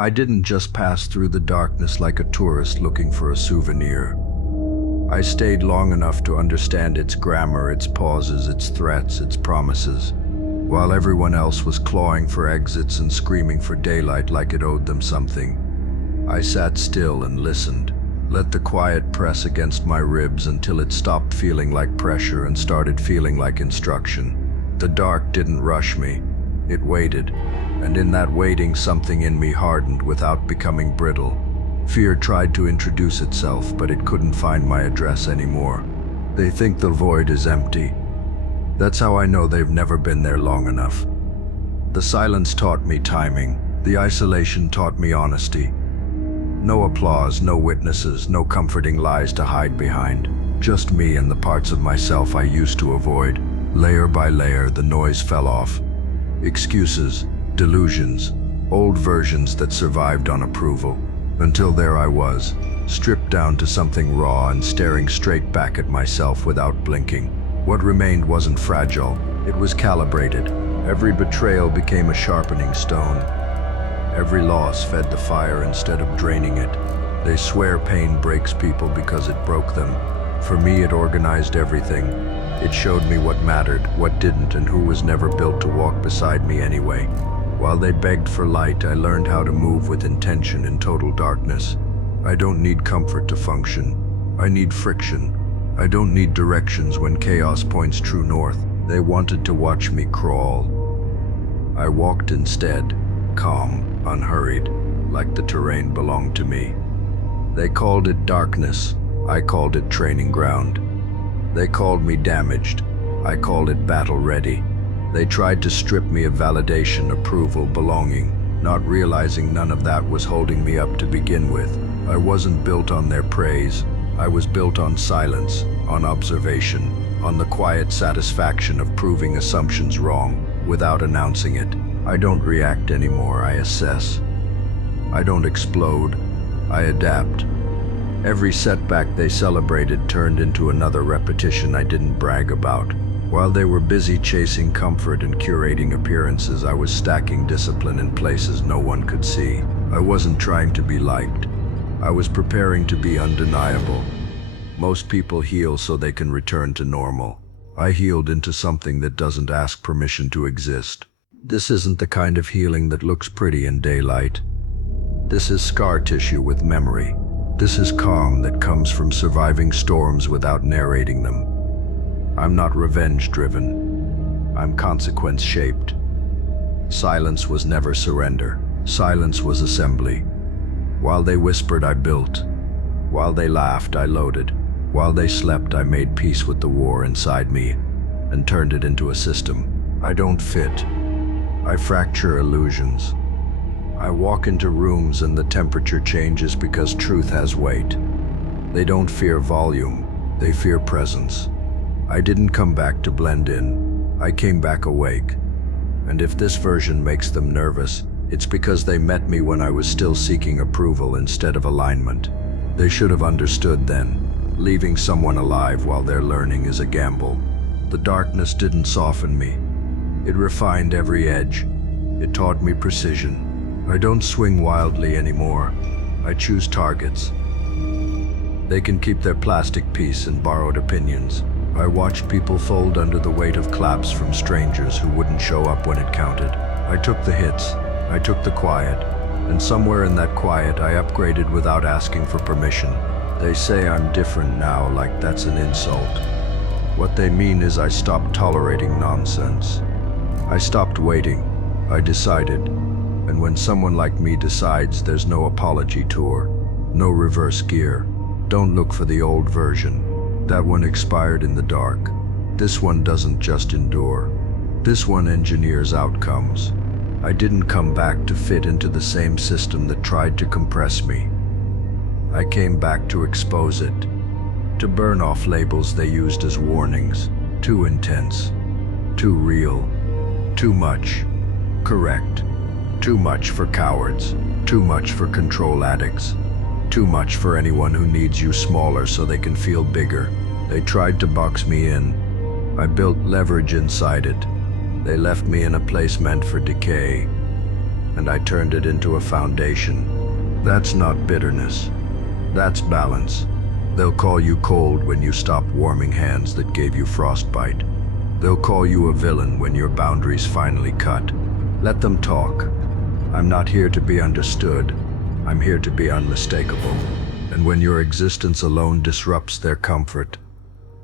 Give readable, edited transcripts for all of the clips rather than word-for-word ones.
I didn't just pass through the darkness like a tourist looking for a souvenir. I stayed long enough to understand its grammar, its pauses, its threats, its promises, while everyone else was clawing for exits and screaming for daylight like it owed them something. I sat still and listened, let the quiet press against my ribs until it stopped feeling like pressure and started feeling like instruction. The dark didn't rush me, it waited, and in that waiting something in me hardened without becoming brittle. Fear tried to introduce itself, but it couldn't find my address anymore. They think the void is empty. That's how I know they've never been there long enough. The silence taught me timing. The isolation taught me honesty. No applause, no witnesses, no comforting lies to hide behind. Just me and the parts of myself I used to avoid. Layer by layer, the noise fell off. Excuses, delusions, old versions that survived on approval. Until there I was, stripped down to something raw and staring straight back at myself without blinking. What remained wasn't fragile, it was calibrated. Every betrayal became a sharpening stone. Every loss fed the fire instead of draining it. They swear pain breaks people because it broke them. For me, it organized everything. It showed me what mattered, what didn't, and who was never built to walk beside me anyway. While they begged for light, I learned how to move with intention in total darkness. I don't need comfort to function. I need friction. I don't need directions when chaos points true north. They wanted to watch me crawl. I walked instead, calm, unhurried, like the terrain belonged to me. They called it darkness. I called it training ground. They called me damaged. I called it battle-ready. They tried to strip me of validation, approval, belonging, not realizing none of that was holding me up to begin with. I wasn't built on their praise. I was built on silence, on observation, on the quiet satisfaction of proving assumptions wrong without announcing it. I don't react anymore, I assess. I don't explode, I adapt. Every setback they celebrated turned into another repetition I didn't brag about. While they were busy chasing comfort and curating appearances, I was stacking discipline in places no one could see. I wasn't trying to be liked. I was preparing to be undeniable. Most people heal so they can return to normal. I healed into something that doesn't ask permission to exist. This isn't the kind of healing that looks pretty in daylight. This is scar tissue with memory. This is calm that comes from surviving storms without narrating them. I'm not revenge-driven. I'm consequence-shaped. Silence was never surrender. Silence was assembly. While they whispered, I built. While they laughed, I loaded. While they slept, I made peace with the war inside me and turned it into a system. I don't fit. I fracture illusions. I walk into rooms and the temperature changes because truth has weight. They don't fear volume, they fear presence. I didn't come back to blend in. I came back awake. And if this version makes them nervous, it's because they met me when I was still seeking approval instead of alignment. They should have understood then. Leaving someone alive while they're learning is a gamble. The darkness didn't soften me. It refined every edge. It taught me precision. I don't swing wildly anymore. I choose targets. They can keep their plastic peace and borrowed opinions. I watched people fold under the weight of claps from strangers who wouldn't show up when it counted. I took the hits. I took the quiet. And somewhere in that quiet, I upgraded without asking for permission. They say I'm different now, like that's an insult. What they mean is I stopped tolerating nonsense. I stopped waiting. I decided. And when someone like me decides, there's no apology tour, no reverse gear. Don't look for the old version. That one expired in the dark. This one doesn't just endure. This one engineers outcomes. I didn't come back to fit into the same system that tried to compress me. I came back to expose it, to burn off labels they used as warnings. Too intense, too real, too much, correct. Too much for cowards, too much for control addicts, too much for anyone who needs you smaller so they can feel bigger. They tried to box me in. I built leverage inside it. They left me in a place meant for decay. and I turned it into a foundation. That's not bitterness. That's balance. They'll call you cold when you stop warming hands that gave you frostbite. They'll call you a villain when your boundaries finally cut. Let them talk. I'm not here to be understood. I'm here to be unmistakable. And when your existence alone disrupts their comfort,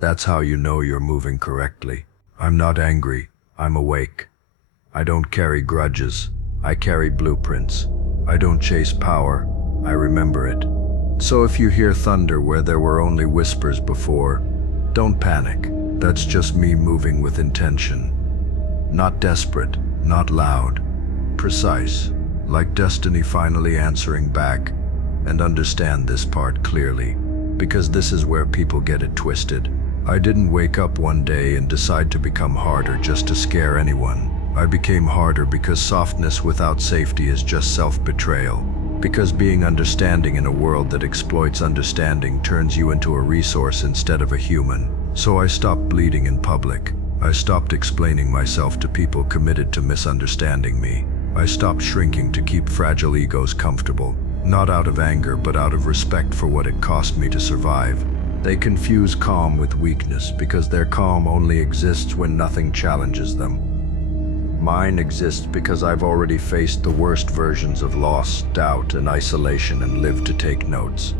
that's how you know you're moving correctly. I'm not angry. I'm awake. I don't carry grudges. I carry blueprints. I don't chase power. I remember it. So if you hear thunder where there were only whispers before, don't panic. That's just me moving with intention. Not desperate, not loud. Precise, like destiny finally answering back. And understand this part clearly, because this is where people get it twisted. I didn't wake up one day and decide to become harder just to scare anyone. I became harder because softness without safety is just self-betrayal. Because being understanding in a world that exploits understanding turns you into a resource instead of a human. So I stopped bleeding in public. I stopped explaining myself to people committed to misunderstanding me. I stopped shrinking to keep fragile egos comfortable. Not out of anger, but out of respect for what it cost me to survive. They confuse calm with weakness because their calm only exists when nothing challenges them. Mine exists because I've already faced the worst versions of loss, doubt, and isolation and lived to take notes.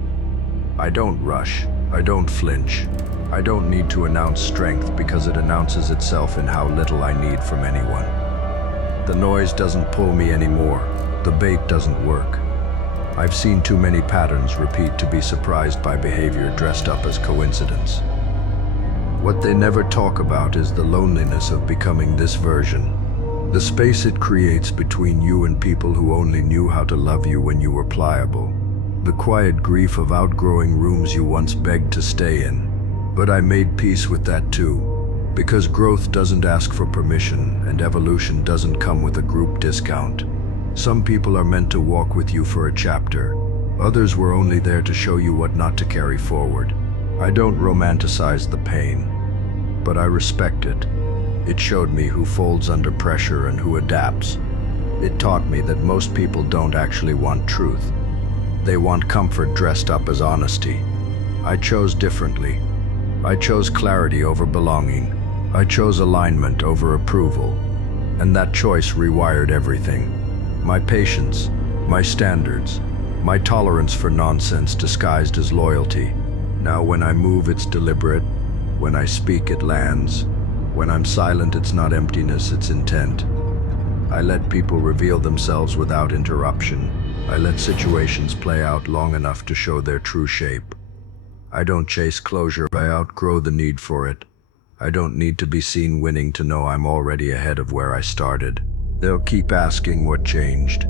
I don't rush. I don't flinch. I don't need to announce strength because it announces itself in how little I need from anyone. The noise doesn't pull me anymore. The bait doesn't work. I've seen too many patterns repeat to be surprised by behavior dressed up as coincidence. What they never talk about is the loneliness of becoming this version. The space it creates between you and people who only knew how to love you when you were pliable. The quiet grief of outgrowing rooms you once begged to stay in. But I made peace with that too, because growth doesn't ask for permission and evolution doesn't come with a group discount. Some people are meant to walk with you for a chapter. Others were only there to show you what not to carry forward. I don't romanticize the pain, but I respect it. It showed me who folds under pressure and who adapts. It taught me that most people don't actually want truth. They want comfort dressed up as honesty. I chose differently. I chose clarity over belonging. I chose alignment over approval. And that choice rewired everything. My patience, my standards, my tolerance for nonsense disguised as loyalty. Now when I move, it's deliberate. When I speak, it lands. When I'm silent, it's not emptiness, it's intent. I let people reveal themselves without interruption. I let situations play out long enough to show their true shape. I don't chase closure, I outgrow the need for it. I don't need to be seen winning to know I'm already ahead of where I started. They'll keep asking what changed,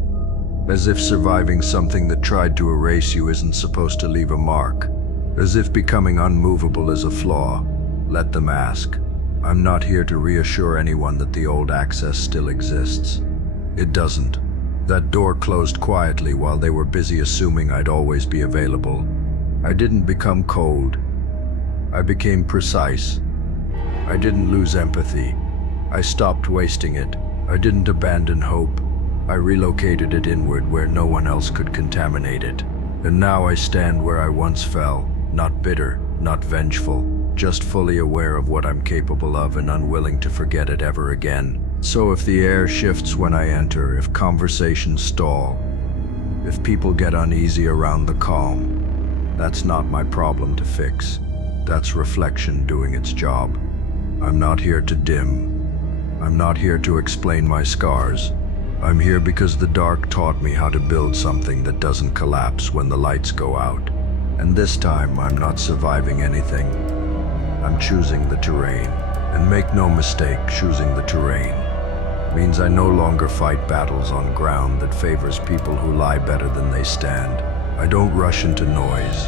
as if surviving something that tried to erase you isn't supposed to leave a mark, as if becoming unmovable is a flaw. Let them ask. I'm not here to reassure anyone that the old access still exists. It doesn't. That door closed quietly while they were busy assuming I'd always be available. I didn't become cold. I became precise. I didn't lose empathy. I stopped wasting it. I didn't abandon hope. I relocated it inward where no one else could contaminate it. And now I stand where I once fell, not bitter, not vengeful, just fully aware of what I'm capable of and unwilling to forget it ever again. So if the air shifts when I enter, if conversations stall, if people get uneasy around the calm, that's not my problem to fix. That's reflection doing its job. I'm not here to dim. I'm not here to explain my scars. I'm here because the dark taught me how to build something that doesn't collapse when the lights go out. And this time, I'm not surviving anything. I'm choosing the terrain. And make no mistake, choosing the terrain means I no longer fight battles on ground that favors people who lie better than they stand. I don't rush into noise.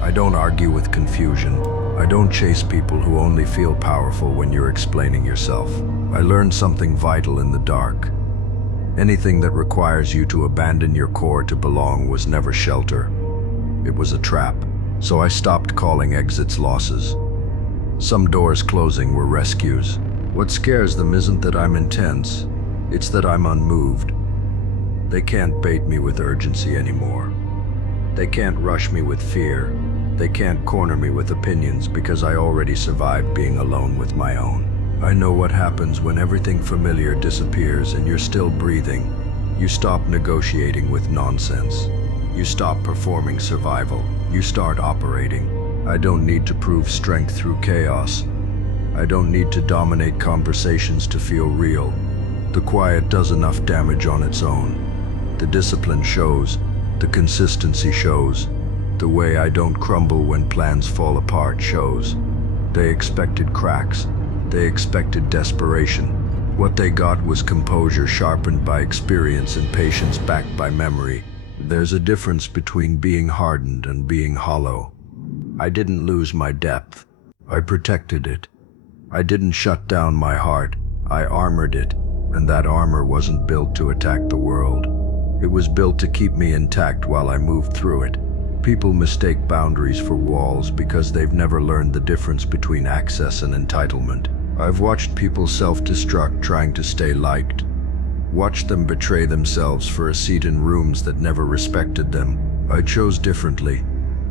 I don't argue with confusion. I don't chase people who only feel powerful when you're explaining yourself. I learned something vital in the dark. Anything that requires you to abandon your core to belong was never shelter. It was a trap. So I stopped calling exits losses. Some doors closing were rescues. What scares them isn't that I'm intense, it's that I'm unmoved. They can't bait me with urgency anymore. They can't rush me with fear. They can't corner me with opinions because I already survived being alone with my own. I know what happens when everything familiar disappears and you're still breathing. You stop negotiating with nonsense. You stop performing survival. You start operating. I don't need to prove strength through chaos. I don't need to dominate conversations to feel real. The quiet does enough damage on its own. The discipline shows. The consistency shows. The way I don't crumble when plans fall apart shows. They expected cracks. They expected desperation. What they got was composure sharpened by experience and patience backed by memory. There's a difference between being hardened and being hollow. I didn't lose my depth. I protected it. I didn't shut down my heart. I armored it. And that armor wasn't built to attack the world. It was built to keep me intact while I moved through it. People mistake boundaries for walls because they've never learned the difference between access and entitlement. I've watched people self-destruct trying to stay liked. Watched them betray themselves for a seat in rooms that never respected them. I chose differently.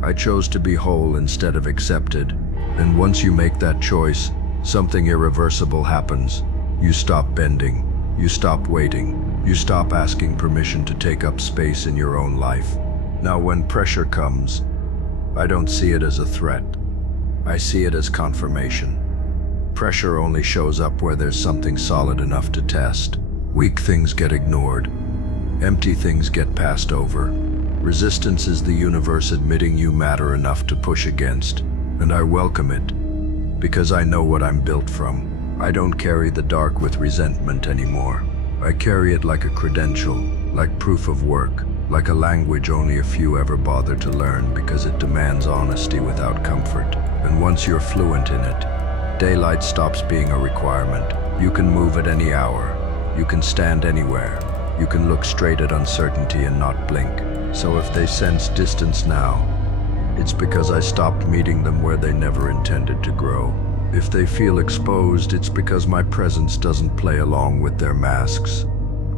I chose to be whole instead of accepted. And once you make that choice, something irreversible happens. You stop bending. You stop waiting. You stop asking permission to take up space in your own life. Now, when pressure comes, I don't see it as a threat. I see it as confirmation. Pressure only shows up where there's something solid enough to test. Weak things get ignored. Empty things get passed over. Resistance is the universe admitting you matter enough to push against, and I welcome it, because I know what I'm built from. I don't carry the dark with resentment anymore. I carry it like a credential, like proof of work, like a language only a few ever bother to learn because it demands honesty without comfort. And once you're fluent in it, daylight stops being a requirement. You can move at any hour. You can stand anywhere. You can look straight at uncertainty and not blink. So if they sense distance now, it's because I stopped meeting them where they never intended to grow. If they feel exposed, it's because my presence doesn't play along with their masks.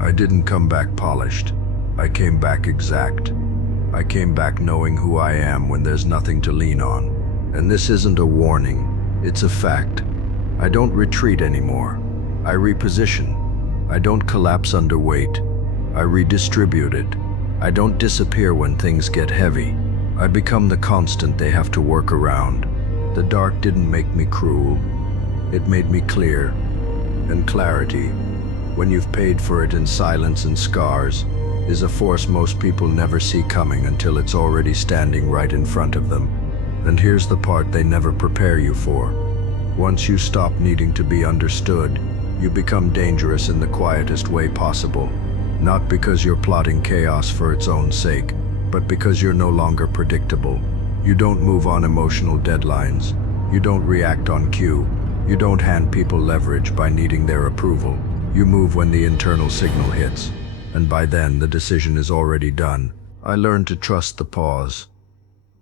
I didn't come back polished. I came back exact. I came back knowing who I am when there's nothing to lean on. And this isn't a warning, it's a fact. I don't retreat anymore. I reposition. I don't collapse under weight. I redistribute it. I don't disappear when things get heavy. I become the constant they have to work around. The dark didn't make me cruel. It made me clear. And clarity, when you've paid for it in silence and scars, is a force most people never see coming until it's already standing right in front of them. And here's the part they never prepare you for. Once you stop needing to be understood, you become dangerous in the quietest way possible. Not because you're plotting chaos for its own sake, but because you're no longer predictable. You don't move on emotional deadlines. You don't react on cue. You don't hand people leverage by needing their approval. You move when the internal signal hits, and by then the decision is already done. I learned to trust the pause.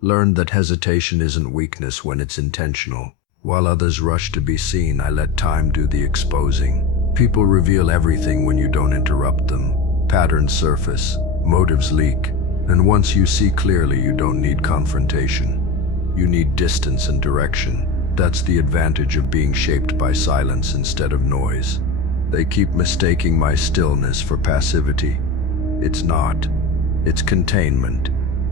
Learned that hesitation isn't weakness when it's intentional. While others rush to be seen, I let time do the exposing. People reveal everything when you don't interrupt them. Patterns surface, motives leak. And once you see clearly, you don't need confrontation. You need distance and direction. That's the advantage of being shaped by silence instead of noise. They keep mistaking my stillness for passivity. It's not. It's containment.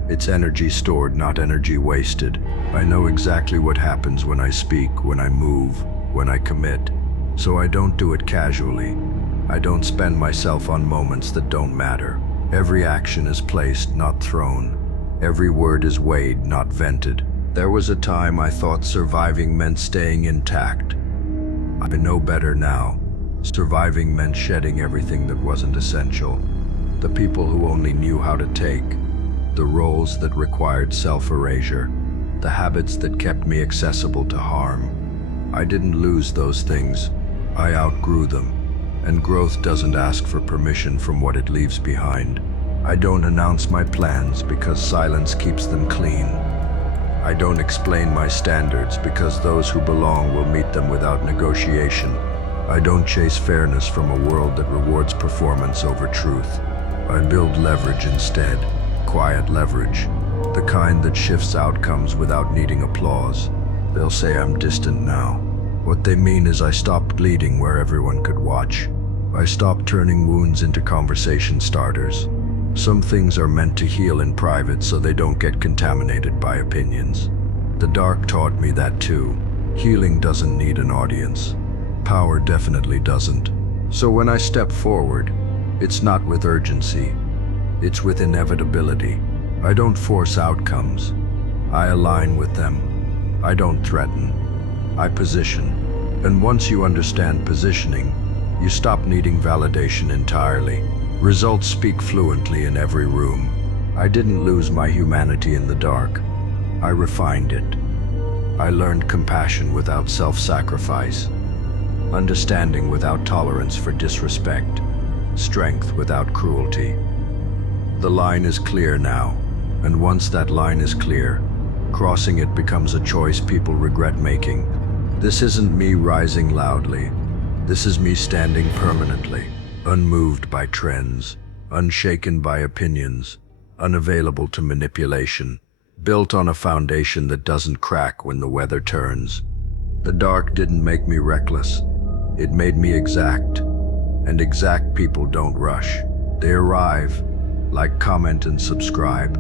It's energy stored, not energy wasted. I know exactly what happens when I speak, when I move, when I commit. So I don't do it casually. I don't spend myself on moments that don't matter. Every action is placed, not thrown. Every word is weighed, not vented. There was a time I thought surviving meant staying intact. I know better now. Surviving meant shedding everything that wasn't essential. The people who only knew how to take. The roles that required self-erasure. The habits that kept me accessible to harm. I didn't lose those things. I outgrew them. And growth doesn't ask for permission from what it leaves behind. I don't announce my plans because silence keeps them clean. I don't explain my standards because those who belong will meet them without negotiation. I don't chase fairness from a world that rewards performance over truth. I build leverage instead, quiet leverage, the kind that shifts outcomes without needing applause. They'll say I'm distant now. What they mean is I stopped bleeding where everyone could watch. I stopped turning wounds into conversation starters. Some things are meant to heal in private so they don't get contaminated by opinions. The dark taught me that too. Healing doesn't need an audience. Power definitely doesn't. So when I step forward, it's not with urgency. It's with inevitability. I don't force outcomes. I align with them. I don't threaten. I position. And once you understand positioning, you stop needing validation entirely. Results speak fluently in every room. I didn't lose my humanity in the dark. I refined it. I learned compassion without self-sacrifice, understanding without tolerance for disrespect, strength without cruelty. The line is clear now, and once that line is clear, crossing it becomes a choice people regret making. This isn't me rising loudly. This is me standing permanently, unmoved by trends, unshaken by opinions, unavailable to manipulation, built on a foundation that doesn't crack when the weather turns. The dark didn't make me reckless. It made me exact. And exact people don't rush. They arrive, like, comment, and subscribe.